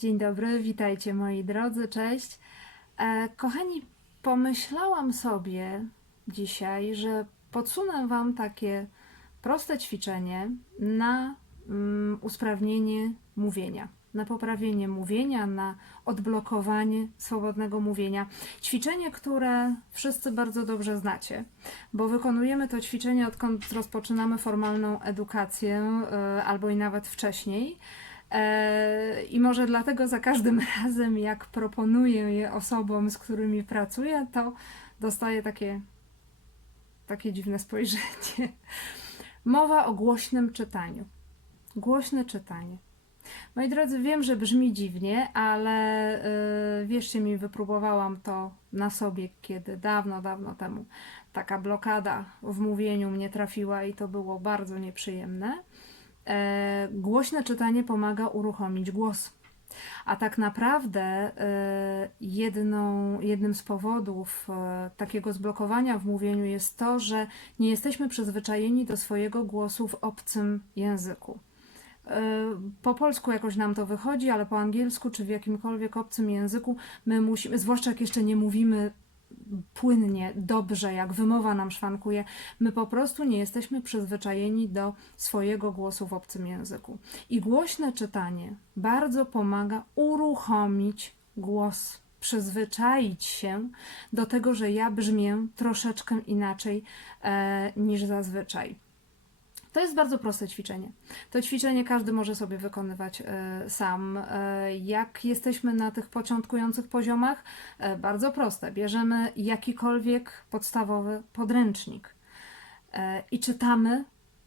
Dzień dobry, witajcie moi drodzy, cześć. E, kochani, pomyślałam sobie dzisiaj, że podsunę Wam takie proste ćwiczenie na mm, usprawnienie mówienia, na poprawienie mówienia, na odblokowanie swobodnego mówienia. Ćwiczenie, które wszyscy bardzo dobrze znacie, bo wykonujemy to ćwiczenie odkąd rozpoczynamy formalną edukację, e, albo i nawet wcześniej. E, I może dlatego za każdym razem, jak proponuję je osobom, z którymi pracuję, to dostaję takie, takie dziwne spojrzenie. Mowa o głośnym czytaniu. Głośne czytanie. Moi drodzy, wiem, że brzmi dziwnie, ale yy, wierzcie mi, wypróbowałam to na sobie, kiedy dawno, dawno temu taka blokada w mówieniu mnie trafiła i to było bardzo nieprzyjemne. Głośne czytanie pomaga uruchomić głos. A tak naprawdę e, jedną, jednym z powodów e, takiego zblokowania w mówieniu jest to, że nie jesteśmy przyzwyczajeni do swojego głosu w obcym języku. E, Po polsku jakoś nam to wychodzi, ale po angielsku czy w jakimkolwiek obcym języku my musimy, zwłaszcza jak jeszcze nie mówimy płynnie, dobrze, jak wymowa nam szwankuje, my po prostu nie jesteśmy przyzwyczajeni do swojego głosu w obcym języku. I głośne czytanie bardzo pomaga uruchomić głos, przyzwyczaić się do tego, że ja brzmię troszeczkę inaczej e, niż zazwyczaj. To jest bardzo proste ćwiczenie. To ćwiczenie każdy może sobie wykonywać e, sam. E, jak jesteśmy na tych początkujących poziomach? E, bardzo proste. Bierzemy jakikolwiek podstawowy podręcznik i czytamy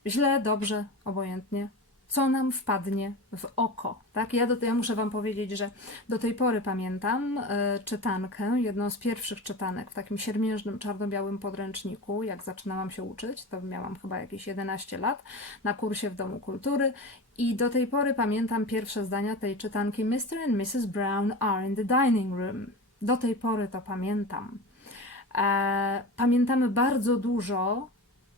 źle, dobrze, obojętnie, co nam wpadnie w oko. Tak? Ja, do, ja muszę Wam powiedzieć, że do tej pory pamiętam e, czytankę, jedną z pierwszych czytanek w takim siermiężnym, czarno-białym podręczniku, jak zaczynałam się uczyć, to miałam chyba jakieś 11 lat, na kursie w Domu Kultury i do tej pory pamiętam pierwsze zdania tej czytanki Mr. and Mrs. Brown are in the dining room. Do tej pory to pamiętam. E, pamiętamy bardzo dużo,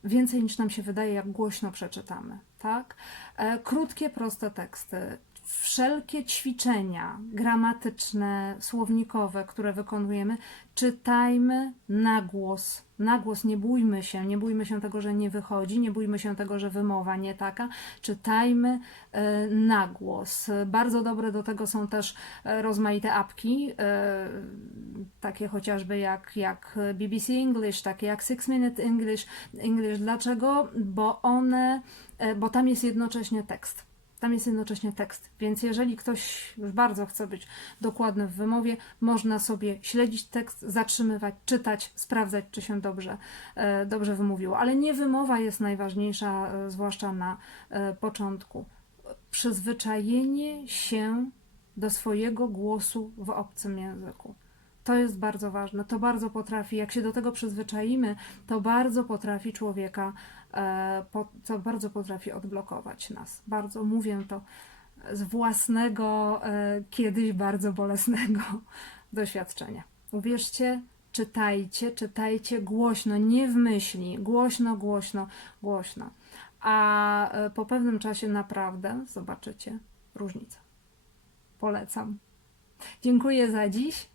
więcej niż nam się wydaje, jak głośno przeczytamy, tak? E, krótkie, proste teksty. Wszelkie ćwiczenia gramatyczne, słownikowe, które wykonujemy, czytajmy na głos. Na głos, nie bójmy się, nie bójmy się tego, że nie wychodzi, nie bójmy się tego, że wymowa nie taka. Czytajmy e, na głos. Bardzo dobre do tego są też e, rozmaite apki, e, takie chociażby jak, jak BBC English, takie jak Six Minute English. English. Dlaczego? Bo one, bo tam jest jednocześnie tekst. Tam jest jednocześnie tekst, więc jeżeli ktoś już bardzo chce być dokładny w wymowie, można sobie śledzić tekst, zatrzymywać, czytać, sprawdzać, czy się dobrze, e, dobrze wymówiło. Ale nie wymowa jest najważniejsza, e, zwłaszcza na e, początku. Przyzwyczajenie się do swojego głosu w obcym języku. To jest bardzo ważne. To bardzo potrafi, jak się do tego przyzwyczaimy, to bardzo potrafi człowieka, e, to bardzo potrafi odblokować nas. Bardzo mówię to z własnego, e, kiedyś bardzo bolesnego doświadczenia. Uwierzcie, czytajcie, czytajcie głośno, nie w myśli, głośno, głośno, głośno. A e, po pewnym czasie naprawdę zobaczycie różnicę. Polecam. Dziękuję za dziś.